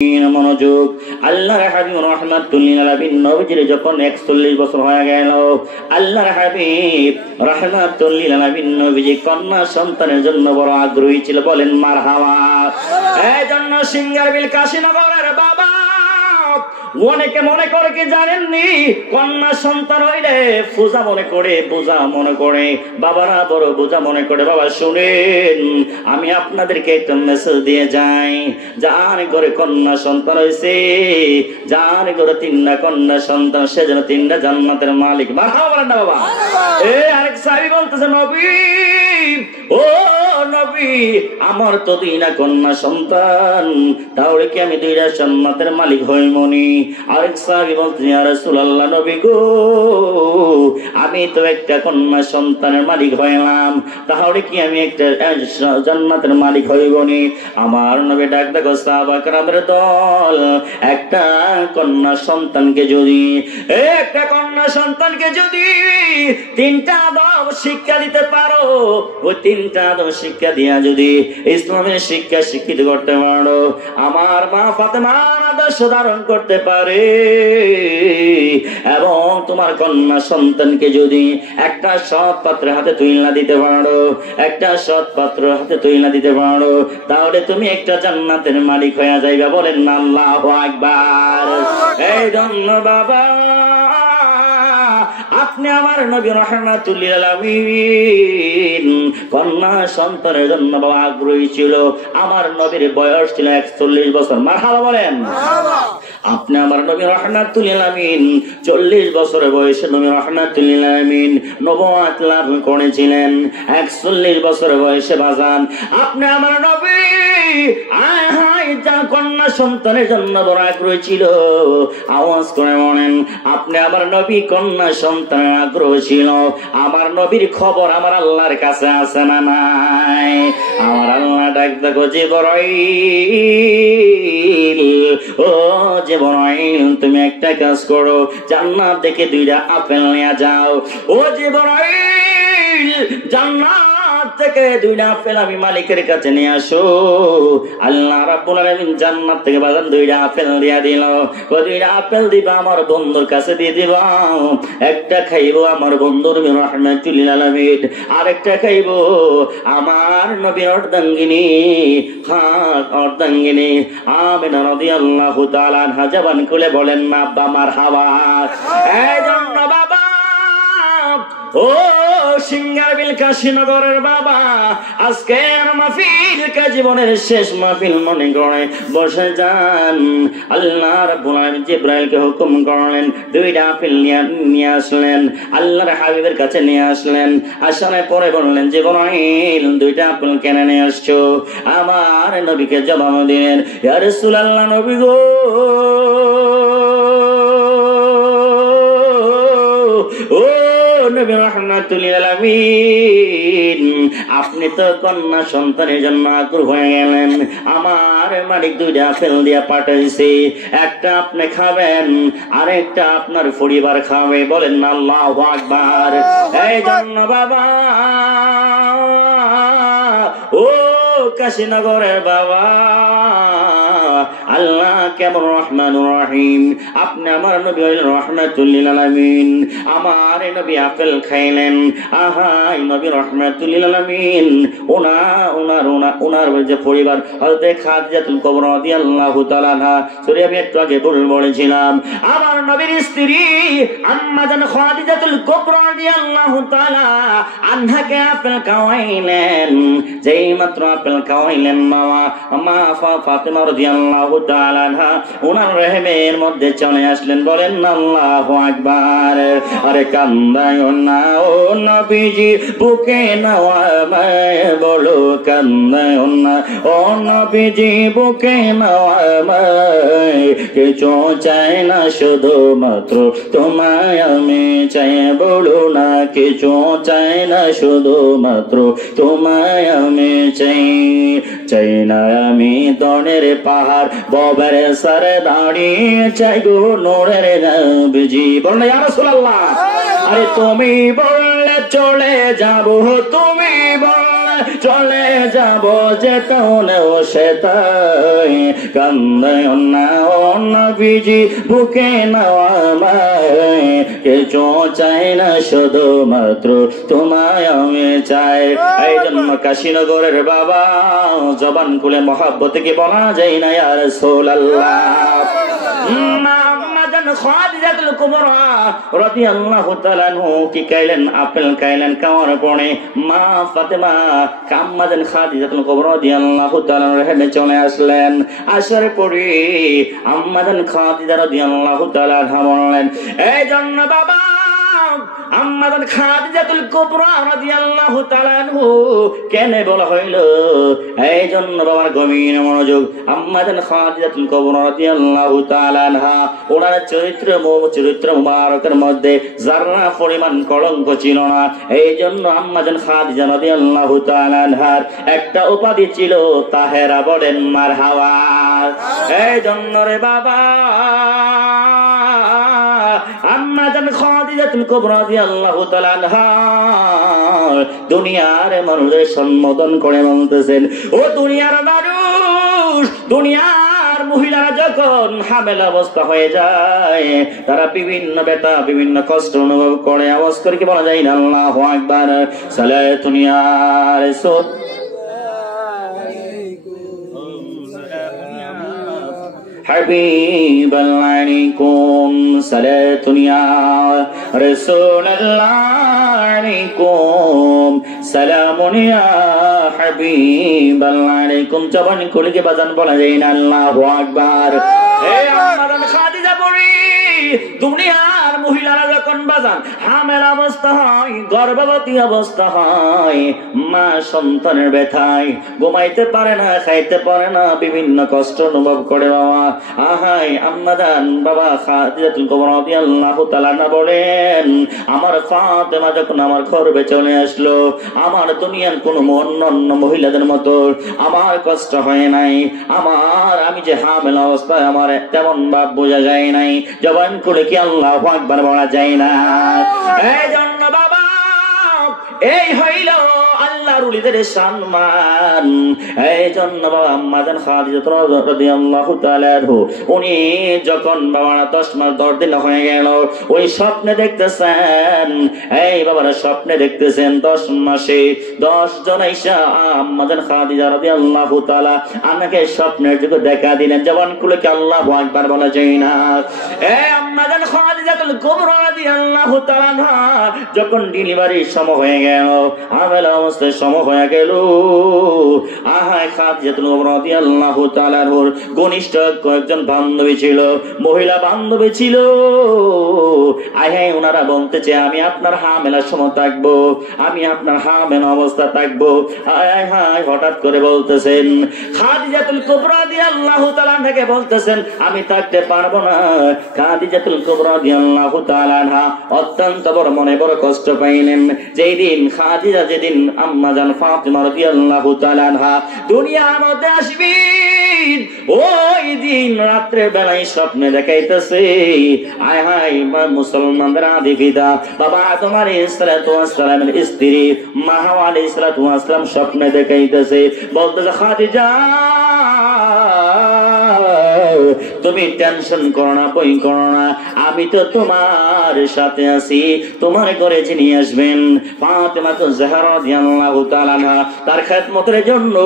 মনোযোগ। আল্লাহর হাবিব রাহমাতুল লিল আলামিন নবীজির যখন 41 বছর হয়ে গেল, আল্লাহর হাবিব রাহমাতুল লিল আলামিন নবীজি কন্যা সন্তানের জন্য বড় আগ্রহী ছিল। বলেন মারহাবা। এই জন্য সিঙ্গারবিল কাশীনগরের বাবা অনেকে মনে করে কি জানেননি, কন্যা সন্তান হইলে পূজা মনে করে, পূজা মনে করে, বাবারা বড় পূজা মনে করে। বাবা শুনেন, আমি আপনাদেরকে একটা মেসেজ দিয়ে যাই, যার ঘরে কন্যা সন্তান হয়েছে, যার ঘরে 3টা কন্যা সন্তান, সে যেন 3টা জান্নাতের মালিক। মারহাবা বলেন না বাবা। আরেক সাহাবী বলতেছে, নবী ও নবী, আমার তো 2টা কন্যা সন্তান, তাহলে কি আমি 2টা জান্নাতের মালিক হইমনি? আরেক সাহাবী বলতেছে, ইয়া রাসূলুল্লাহ, নবী গো, আমি তো একটা কন্যা সন্তানের মালিক হইলাম, তাহলে কি আমি একটা জান্নাতের মালিক হইবনি? আমার নবী ডাক দেখো, সাহাবা কেরামের দল, একটা কন্যা সন্তানকে যদি 3টা আদব শিক্ষা দিতে পারো, ওই 3টা আদব শিক্ষা দিয়া যদি ইসলামের শিক্ষা শিক্ষিত করতে পারো, আমার মা ফাতেমার আদর্শ ধারণ করতে পারে, এবং তোমার কন্যা সন্তানকে যদি একটা সৎ পাত্রের হাতে তুলনা দিতে পারো, একটা সৎ পাত্র হাতে তুলনা দিতে পারো, তাহলে তুমি একটা জান্নাতের মালিক হয়ে যাইবা। বলেন না আল্লাহু আকবার। এই জন্য বাবা, আপনি আমার নবী রাহমাতুল লিল আলামিন কন্যা সন্তানের জন্য বাবা আগ্রহী ছিল। আমার নবীর বয়স ছিল 41 বছর। মারহাবা বলেন। আপনি আমার নবী রাহমাতুল লিল আলামিন 40 বছরের বয়সে নবী রাহমাতুল লিল আলামিন নবুয়ত লাভ করেছিলেন। 41 বছরের বয়সে বাজান আপনি আমার নবী কন্যা সন্তানের জন্য বড় আগ্রহী ছিল। আওয়াজ করে বলেন, আপনি আমার নবী কন্যা সন্তানের আগ্রহ ছিল। আমার নবীর খবর আমার আল্লাহর কাছে আছে না নাই? আমার আল্লাহ ডাক দেখো, জিবরাইল, ও জিবরাইল, তুমি একটা কাজ করো, জান্নাত থেকে 2টা আপেল নিয়ে যাও। ও জিবরাইল, জান্নাত থেকে 2টা আপেল আমি মালিকের কাছে নিয়ে আসো। আল্লাহ রাব্বুল আলামিন জান্নাত থেকে বাজান 2টা আপেল দিয়া দিল। 2টা আপেল দিবা আমার বন্ধুর কাছে দিয়ে দিবা। একটা খাইবো আমার বন্ধুর রাহমাতুল লিল আলামিন, আরেকটা খাইবো আমার নবীর অর্ধাঙ্গিনী, অর্ধাঙ্গিনী আমিনা রাদিয়াল্লাহু তাআলা আনহা। জবান খুলে বলেন না আব্বা মারহাবা। এই জন্য বাবা, ও সিঙ্গারবিল কাশীনগরের বাবা, আজকের মাহফিলকে জীবনের শেষ মাহফিল মনে করে বসে যান। আল্লাহ রাব্বুল আলামিন জিবরাইলকে হুকুম করলেন, 2টা আপেল নিয়ে আসলেন, আল্লাহর হাবিবের কাছে নিয়ে আসলেন। আসার পরে বললেন, জিবরাইল, 2টা আপেল কেন নিয়ে আসছো? আমার নবীকে জবাব দিলেন, ইয়া রাসূলুল্লাহ, নবী গো, ও নবী রাহমাতুল লিল আলামিন, আপনি তো কন্যা সন্তানের জন্য আগ্রহ হয়ে গেলেন। আমার মালিক 2টা আপেল দিয়া পাঠাইছে, একটা আপনি খাবেন, আরেকটা আপনার পরিবার খাবে। বলেন না আল্লাহু আকবার। এই জন্য বাবা, ও কাশীনগরের বাবা, আল্লাহ কেমন রহমানুর রহিম। আপনি আমার নবী রাহমাতুল লিল আলামিন, আমার নবী আপেল খাইলেন। আহাই নবী রাহমাতুল লিল আলামিন ওনার যে পরিবার, হযরত খাদিজাতুল কুবরা রাদিয়াল্লাহু তাআলা আনহা, সরি আমি একটু আগে ভুল বলেছিলাম, আমার নবীর স্ত্রী আম্মা জান খাদিজাতুল কুবরা রাদিয়াল্লাহু তাআলা আনহাকে আপেল খাওয়াইলেন। যেই মাত্র আপেল খাওয়াইলেন, মা ফাতেমা রাদিয়াল্লাহু তাআলা আনহা ওনার রহমের মধ্যে চলে আসলেন। বলেন আল্লাহু আকবার। আরে কান্দায় না ও নবীজি, বুকে নাও আমায়, বলো কান্দায় না ও নবীজি, বুকে নাও আমায়, কিছু চাই না শুধু মাত্র তোমায় আমি চাই। বলো না কিছু চাই না শুধু মাত্র তোমায় আমি চাই। চাই না আমি দনের পাহাড় ববের সারে দাঁড়িয়ে, চাই গো নূরের নবীজি। বলেন ইয়া রাসূলুল্লাহ। আরে তুমি বললে চলে যাব, তুমি বললে চলে যাব যেতেও নেও সেটাই কান্দে না ও নবীজি বুকে নেওয়া আমায় কিছু চাই না শুধুমাত্র তোমায় আমি চাই এই জন্য কাশীনগরের বাবা জবান খুলে মহব্বত কি বলা যায় না ইয়া রাসূলুল্লাহ খাদিজাতুল কুবরা রাদিয়াল্লাহু তাআলা আনহু কি খাইলেন আপেল খাইলেন খাওয়ার পরে মা ফাতেমা কাম্মাজান খাদিজাতুল কুবরা রাদিয়াল্লাহু তাআলা রহমে চলে আসলেন আসার পরে আম্মাজান খাদিজা রাদিয়াল্লাহু তাআলা আনহা বললেন এই জন্য বাবা আম্মাজান খাদিজাতুল কুবরা রাদিয়াল্লাহু তাআলা আনহু কেন বলা হইল এই জন্য বাবার গভীর মনোযোগ আম্মাজান খাদিজাতুল কুবরা রাদিয়াল্লাহু তাআলা আনহা ওনার চরিত্র মুবারকের মধ্যে যারা পরিমাণ কলঙ্ক ছিল না এই জন্য আম্মাজান খাদিজা রাদিয়াল্লাহু তাআলা আনহার একটা উপাধি ছিল তাহেরা বলেন মারহাবা এই জন্য রে বাবা আম্মাজান খাদিজাতুল কুবরা রাদিয়াল্লাহু তাআলা আনহা দুনিয়ার মানুষদের সম্বোধন করে বলতেছেন ও দুনিয়ার মানুষ দুনিয়ার মহিলারা যখন হামেল অবস্থা হয়ে যায় তারা বিভিন্ন ব্যথা বিভিন্ন কষ্ট অনুভব করে আওয়াজ করে কি বলা যায় না আল্লাহু আকবার সালাতুন ইয়া রাসূল حبيب عليكم صلاة يا رسول الله عليكم سلام يا حبيب عليكم জবান খুলে কি বাজান বলা যায় না আল্লাহু আকবার এই আমাদের খাদিজা বলি দুনিয়ার মহিলারা যখন বাজান হামেল অবস্থা হয় গর্ভবতী অবস্থা হয় মা সন্তানের ব্যথায় ঘুমাইতে পারে না খাইতে পারে না বিভিন্ন কষ্ট অনুভব করে বাবা আহাই আম্মাদান বাবা খাদিজাতুল কুবরা রাদিয়াল্লাহু তাআলা না বলেন আমার ফাতেমা যখন আমার গর্ভে চলে আসলো আমার দুনিয়ার কোনো অন্য মহিলাদের মতো আমার কষ্ট হয় নাই আমি যে হামেল অবস্থায় আমার তেমন ভাব বোঝা যায় নাই জবান খুলে কি আল্লাহু আকবার বলা যায় না এই জন্য বাবা এই হইল আল্লাহর ওলিদের সম্মান এই জন্য বাবা আম্মাজান খাদিজা রাদিয়াল্লাহু তাআলা উনি যখন বাবা 10 মাস 10 দিন হয়ে গেল ওই স্বপ্নে দেখতেছেন এই বাবারা স্বপ্নে দেখতেছেন 10 মাসে 10 জন আয়েশা আম্মাজান খাদিজা রাদিয়াল্লাহু তাআলা আমাকে স্বপ্নের যুগে দেখা দিলেন জবান খুলে কি আল্লাহু আকবার বলা যায় না এই আম্মাজান খাদিজাতুল কুবরা রাদিয়াল্লাহু তাআলা যখন ডেলিভারির সময় হয়ে গেল হামেল অবস্থায় সময় হয়ে গেল আহাই খাদিজাতুল কুবরা রাদিয়াল্লাহু তাআলার ঘনিষ্ঠ কয়েকজন বান্ধবী ছিল মহিলা বান্ধবী ছিল আহাই ওনারা বলতেছে আমি আপনার হামেলার সময় থাকবো আমি আপনার হামেল অবস্থা থাকবো আহাই হঠাৎ করে বলতেছেন খাদিজাতুল কুবরা রাদিয়াল্লাহু তাআলা থেকে বলতেছেন আমি থাকতে পারবো না খাদিজাতুল কুবরা রাদিয়াল্লাহু তাআলা অত্যন্ত বড় মনে বড় কষ্ট পাইলেন যেই দিন খাদিজা যেদিন আম্মাজান ফাতিমা রাদিয়াল্লাহু তাআলা আনহা দুনিয়ার মধ্যে আসবেন ওই দিন রাত্রে বেলায় স্বপ্নে দেখাইতেছে আয় হায় মুসলমানদের আদি পিতা বাবা আদম আলাইহিস সালাতু ওয়াস সালামের স্ত্রী মা হাওয়া আলাইহিস সালাতু ওয়াস সালাম স্বপ্নে দেখাইতেছে বলতেছে খাদিজা তুমি টেনশন করো না বই করো না আমি তো তোমার সাথে আছি তোমার ঘরে যিনি আসবেন ফাতেমা তো জাহরা রাদিয়াল্লাহু তাআলা তার খেদমতের জন্য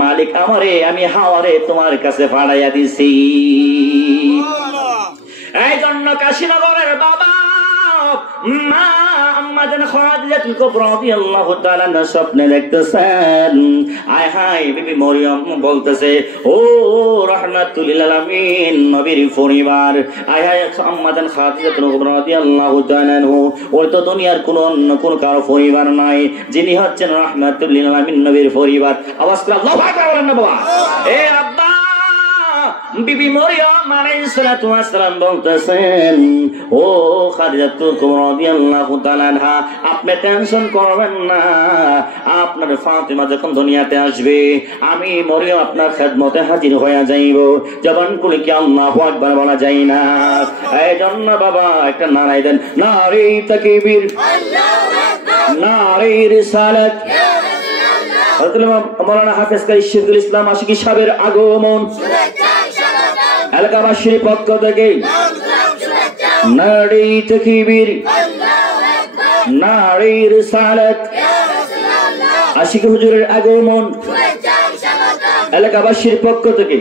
মালিক আমারে আমি হাওয়ারে তোমার কাছে পাঠাইয়া দিছি এই জন্য কাশীনগরের বাবা মা আম্মাজান খাদিজাতুল কুবরা রাদিয়াল্লাহু তাআলা স্বপ্নে দেখতেছেন আয় হায় বিবি মরিয়ম বলতেছে ও রাহমাতুল লিল আলামিন নবীর পরিবার আয় হায় আম্মাজান খাদিজাতুল কুবরা রাদিয়াল্লাহু তাআলা ওই তো দুনিয়ার কোন কারো পরিবার নাই যিনি হচ্ছেন রাহমাতুল লিল আলামিন নবীর পরিবার আওয়াজ করে আল্লাহু আকবার বলেন না বাবা এ আব্বা বিবি মরিয়ম আলাইহিস সালাতু ওয়াস সালাম বলতেছেন ও খাদিজাতুল কুবরা রাদিয়াল্লাহু তাআলা আনহা আপনি টেনশন করবেন না আপনার ফাতিমা যখন দুনিয়াতে আসবে আমি মরিয়ম আপনার খেদমতে হাজির হয়ে যাইব জবান খুলে কি আল্লাহু আকবার বলা যায় না এই জন্য বাবা একটা নারাই দেন নারে তাকবীর আল্লাহু আকবার নারে রিসালাত ইয়া রাসূলুল্লাহ মৌলানা হাফেজ কাজী শফিকুল ইসলাম আশিকি সাহেবের আগমন এলাকাবাসীর পক্ষ থেকে নারে তাকবীর, নারে রিসালাত। আশিকি হুজুরের আগমন এলাকাবাসীর পক্ষ থেকে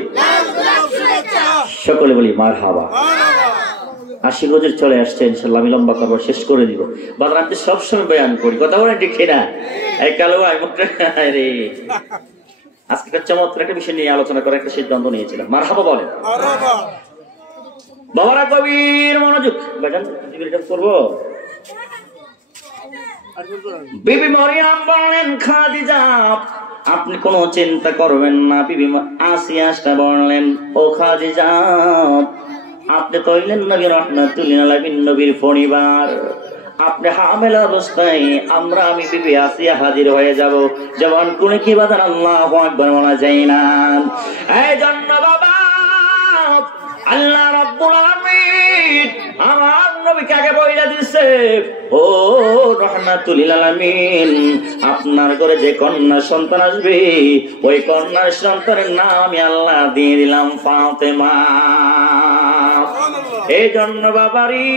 সকলে বলি মারহাবা। আশিক হুজুর চলে আসছে, ইনশাআল্লাহ আমি লম্বা করবো, শেষ করে দিব। বাবা আমি সবসময় বয়ান করি, কথা বলেন ঠিক না? এই কালো ভাই রে আজকে চমৎকার একটা বিষয় নিয়ে আলোচনা করার একটা সিদ্ধান্ত নিয়েছিলাম। মারহাবা বলেন বাবারা, কবির মনোযোগ। করবো বিবি মরিয়ম বললেন খাদিজা আপনি কোনো চিন্তা করবেন না। বিবি আসিয়া বললেন ও খাদিজা আপনি কইলেন নবী রাহমাতুল লিল আলামিন নবীর পরিবার, আপনি হামেলা অবস্থায় আমি বিবি আসিয়া হাজির হয়ে যাব। যেমন কোন কি বাদান আল্লাহু আকবার বলা যায় না। এই জন্য বাবা আল্লাহ রাব্বুল আলামিন আমার নবীকে আগে বইলা দিছে, ও রাহমাতুল লিল আলামিন আপনার ঘরে যে কন্যা সন্তান আসবে ওই কন্যার সন্তানের নাম আমি আল্লাহ দিয়ে দিলাম ফাতেমা। এই জন্য বাবারি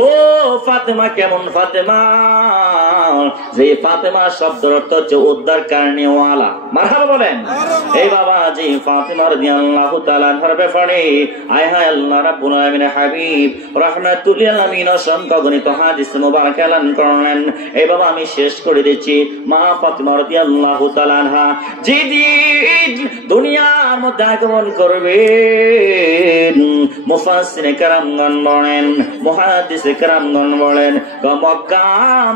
ও ফাতেমা কেমন ফাতেমা, যে ফাতেমা শব্দের অর্থ হচ্ছে উদ্ধার কারণেওয়ালা। মারহাবা বলেন। এই বাবা জি ফাতেমা রাদিয়াল্লাহু তাআলা আনহার ব্যাপারে আয় হায় আল্লাহ রাব্বুল আলামিনের হাবিব রাহমাতুল লিল আলামিন অসংখ্য গণিত হাদিস মুবারক এলান করলেন। এই বাবা আমি শেষ করে দিচ্ছি। মা ফাতেমা রাদিয়াল্লাহু তাআলা আনহা যেদিন দুনিয়ার মধ্যে আগমন করবে মুফাসসিরে কেরামগণ বলেন, মুহাদ্দিসে কেরামগণ বলেন মক্কা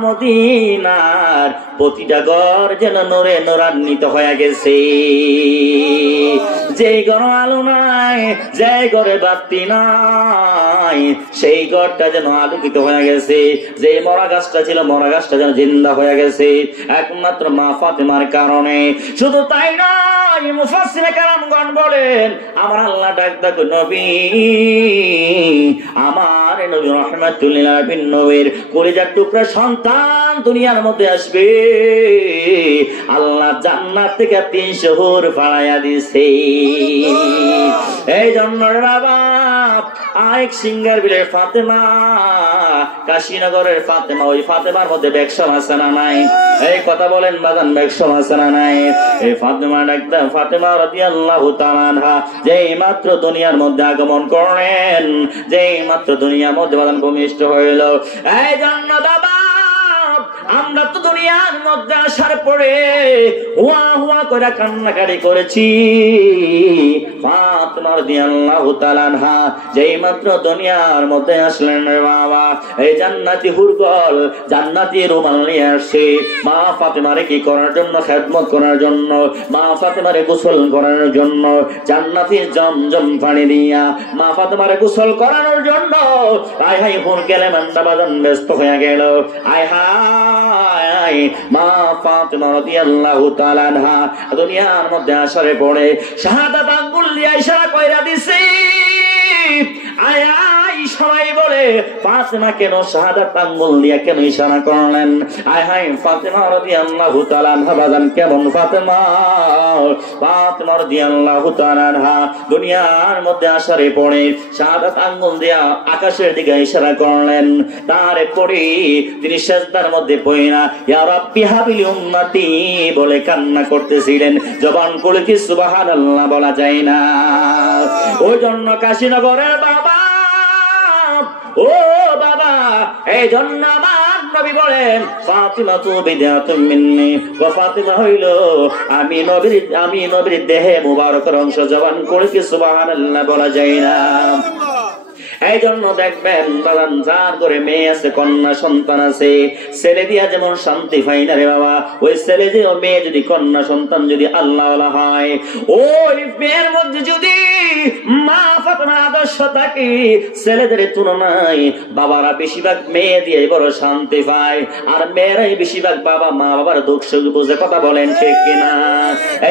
মদিনার প্রতিটা ঘর যেন নূরে নূরান্বিত হয়ে গেছে। যে ঘর আলো নাই, যে ঘরে বাতি নাই, সেই ঘরটা যেন আলোকিত হয়ে গেছে। যে মরা গাছটা ছিল মরা গাছটা যেন জিন্দা হয়ে গেছে একমাত্র মা ফাতেমার কারণে। শুধু তাই নয়, মুফাসসিরে কেরামগণ বলেন আমার আল্লাহ ডাক ডাক নবী, আমার নবী রাহমাতুল লিল আলামিন নবীর কলিজার টুকরা সন্তান দুনিয়ার মধ্যে আসবে, আল্লাহ জান্নাত থেকে 300 হুর ফাড়াইয়া দিছে। এই জন্য বাবা আরেক সিঙ্গার বিলের ফাতেমা, কাশীনগরের ফাতেমা, ওই ফাতেমার মধ্যে বেকসম আছে না নাই? এই কথা বলেন বাজান, বেকসম আছে না নাই? এই ফাতেমা ডাকতাম ফাতেমা রাদিয়াল্লাহু তাআলা আনহা যেই মাত্র দুনিয়ার মধ্যে আগমন করেন, যেই মাত্র দুনিয়ার মধ্যে বাজান ভূমিষ্ঠ হইল। এই জন্য বাবা আমরা তো দুনিয়ার মধ্যে আসার পরে হুয়া হুয়া করে কান্নাকাটি করেছি। ফাতেমা রাদিয়াল্লাহু তাআলা আনহা যেই মাত্র দুনিয়ার মধ্যে আসলেন রে বাবা, এই জান্নাতি হুরগল জান্নাতি রুমাল নিয়ে আসে মা ফাতেমারে কি করার জন্য? খেদমত করার জন্য, মা ফাতেমারে গোসল করার জন্য। জান্নাতি জমজম পানি দিয়া মা ফাতেমারে গোসল করানোর জন্য। আয় হায় হুর গেলে মান্দা বাজান ব্যস্ত হয়ে গেল। আয় হায় মা ফাতেমা রাদিয়াল্লাহু তাআলা আনহা দুনিয়ার মধ্যে আসার পরে শাহাদাত আঙ্গুল দিয়ে ইশারা কইরা দিছে। আয় আয় সবাই বলে ফাতেমা কেন শাহাদাত আঙ্গুল দিয়ে কেন ইশারা করলেন? আয় হায় ফাতেমা রাদিয়াল্লাহু তাআলা আনহা বাজান কেমন ফাতেমা? ফাতেমা রাদিয়াল্লাহু তাআলা আনহা দুনিয়ার মধ্যে আসার পরে শাহাদাত আঙ্গুল দিয়ে আকাশের দিকে ইশারা করলেন। তারপরে তিনি সিজদার মধ্যে পড়িনা ইয়া রাব্বি হাবিলি উম্মতি বলে কান্না করতেছিলেন। জবান খুলে কি সুবহানাল্লাহ বলা যায় না? ওই জন্য কাশীনগরের বাবা, ও বাবা, এই জন্য আমার নবী বলেন ফাতিমা তু বিদাতুম মিন্নি, ও ফাতিমা হইল আমি নবীর দেহে মুবারকের অংশ। জবান করে কি সুবহানাল্লাহ বলা যায় না? এই জন্য দেখবেন বাজান যার করে মেয়ে আছে, কন্যা সন্তান আছে, ছেলে দিয়া যেমন শান্তি পাই না রে বাবা, ওই ছেলে যে মেয়ে যদি কন্যা সন্তান যদি আল্লাহ হয়, ওই মেয়ের মধ্যে যদি মা ফাতেমা আদর্শ থাকে ছেলেদের তুলনায় বাবারা বেশিরভাগ মেয়ে দিয়ে বড় শান্তি পায়, আর মেয়েরাই বেশিরভাগ বাবা মা বাবার দুঃখ সুখ বুঝে। কথা বলেন ঠিক কিনা?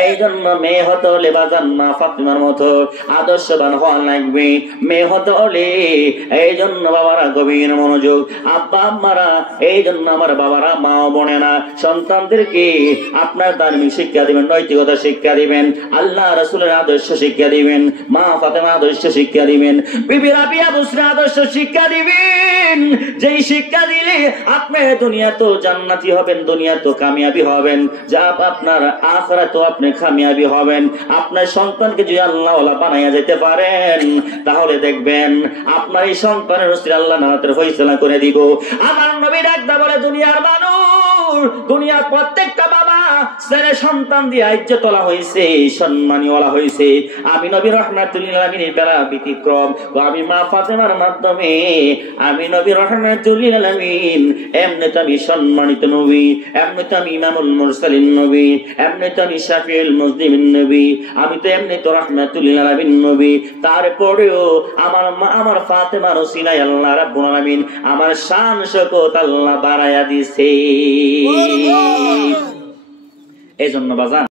এই জন্য মেয়ে হতে হলে বাজান মা ফাতিমার মতো আদর্শবান হওয়া লাগবে। মেয়ে হতে হলে এই জন্য বাবারা গভীর মনোযোগ, আব্বা আম্মারা এই জন্য আমার বাবারা মা বোনেরা সন্তানদেরকে আপনার ধার্মিক শিক্ষা দিবেন, নৈতিকতা শিক্ষা দিবেন, আল্লাহ রাসূলের আদর্শ শিক্ষা দিবেন, মা ফাতেমা আদর্শ শিক্ষা দিবেন, বিবি রাবিয়া বুসরা আদর্শ শিক্ষা দিবেন। যেই শিক্ষা দিলে আপনি দুনিয়া তো জান্নাতি হবেন, দুনিয়া তো কামিয়াবি হবেন, যা আপনার আখিরাত তো আপনি কামিয়াবি হবেন। আপনার সন্তানকে যদি আল্লাহ ওয়ালা বানাইয়া যেতে পারেন তাহলে দেখবেন আপনার এই সন্তানের উসিলা আল্লাহ নামাতের ফয়সালা করে দিব। আমার নবী ডাকদা বলে, দুনিয়ার মানুষ, দুনিয়ার প্রত্যেকটা বাবা ছেলে সন্তান দিয়ে ইজ্জত তোলা হয়েছে, সম্মানী ওলা হয়েছে। আমি নবী রাহমাতুল লিল আলামিনের বেলা ব্যতিক্রম। আমি মা ফাতেমার মাধ্যমে আমি নবী রাহমাতুল লিল আলামিন, এমনিতে আমি সম্মানিত নবী, এমনিতে আমি ইমামুল মুরসালিন নবী, এমনিতে আমি শাফিউল মুজনিবিন নবী, আমি তো এমনিতে রাহমাতুল লিল আলামিন নবী। তারপরেও আমার ফাতেমার ওসিলায় আল্লাহ রাব্বুল আলামিন আমার শান শওকত আল্লাহ বাড়ায়া দিয়েছে। এই জন্য বাজান